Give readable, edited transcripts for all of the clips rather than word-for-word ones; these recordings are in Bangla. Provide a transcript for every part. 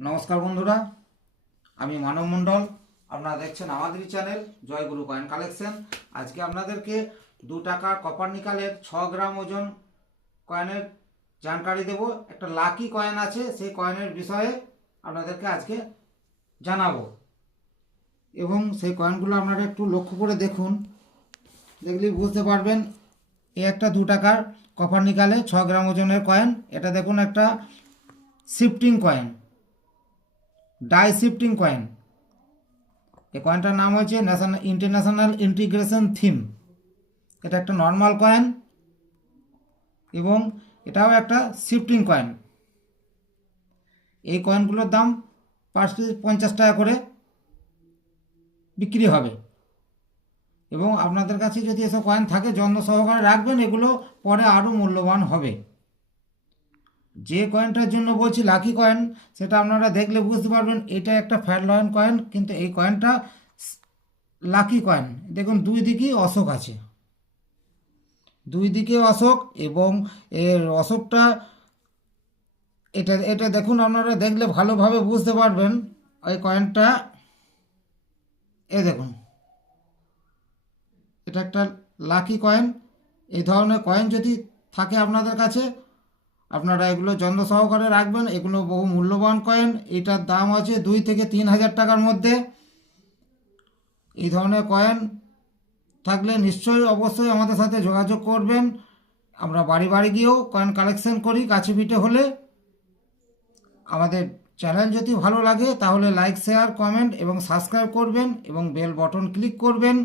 নমস্কার বন্ধুরা, আমি মানব মণ্ডল। আপনারা দেখছেন আমাদেরই চ্যানেল জয়গুরু কয়েন কালেকশন। আজকে আপনাদেরকে 2 টাকার কপার নিকালের 6 গ্রাম ওজন কয়েনের জানকারি দেব। একটা লাকি কয়েন আছে, সেই কয়েনের বিষয়ে আপনাদেরকে আজকে জানাবো এবং সেই কয়েনগুলো আপনারা একটু লক্ষ্য করে দেখুন, দেখলেই বুঝতে পারবেন। এই একটা 2 টাকার কপার নিকালে 6 গ্রাম ওজনের কয়েন। এটা দেখুন, একটা shifting coin, die shifting coin. এই কয়েনটার নাম হচ্ছে ইন্টারন্যাশনাল ইন্টিগ্রেশন থিম। এটা একটা নর্মাল কয়েন এবং এটাও একটা শিফটিং কয়েন। এই কয়েনগুলোর দাম পার পিস 50 টাকা করে বিক্রি হবে এবং আপনাদের কাছে যদি এসব কয়েন থাকে যত্ন সহকারে রাখবেন, এগুলো পরে আরও মূল্যবান হবে। যে কয়েনটার জন্য বলছি লাকি কয়েন, সেটা আপনারা দেখলে বুঝতে পারবেন। এটা একটা ফ্যাট লয়েন কয়েন, কিন্তু এই কয়েনটা লাকি কয়েন। দেখুন, দুই দিকেই অশোক আছে, দুই দিকে অশোক এবং এর অশোকটা এটা এটা দেখুন, আপনারা দেখলে ভালোভাবে বুঝতে পারবেন। ওই কয়েনটা দেখুন, এটা একটা লাকি কয়েন। এই ধরনের কয়েন যদি থাকে আপনাদের কাছে, আপনারা এগুলো যত্ন সহকারে রাখবেন। এগুলো বহু মূল্যবান কয়েন। এটার দাম আছে 2 থেকে 3 হাজার টাকার মধ্যে। এই ধরনের কয়েন থাকলে নিশ্চয়ই অবশ্যই আমাদের সাথে যোগাযোগ করবেন। আমরা বাড়ি বাড়ি গিয়েও কয়েন কালেকশন করি, কাছে পিঠে হলে। আমাদের চ্যানেল যদি ভালো লাগে তাহলে লাইক, শেয়ার, কমেন্ট এবং সাবস্ক্রাইব করবেন এবং বেল বটন ক্লিক করবেন।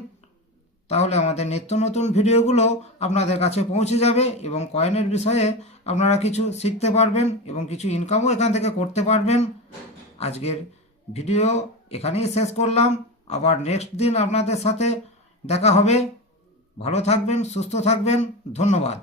তাহলে আমাদের নিত্য নতুন ভিডিওগুলো আপনাদের কাছে পৌঁছে যাবে এবং কয়েনের বিষয়ে আপনারা কিছু শিখতে পারবেন এবং কিছু ইনকামও এখান থেকে করতে পারবেন। আজকের ভিডিও এখানেই শেষ করলাম। আবার নেক্সট দিন আপনাদের সাথে দেখা হবে। ভালো থাকবেন, সুস্থ থাকবেন। ধন্যবাদ।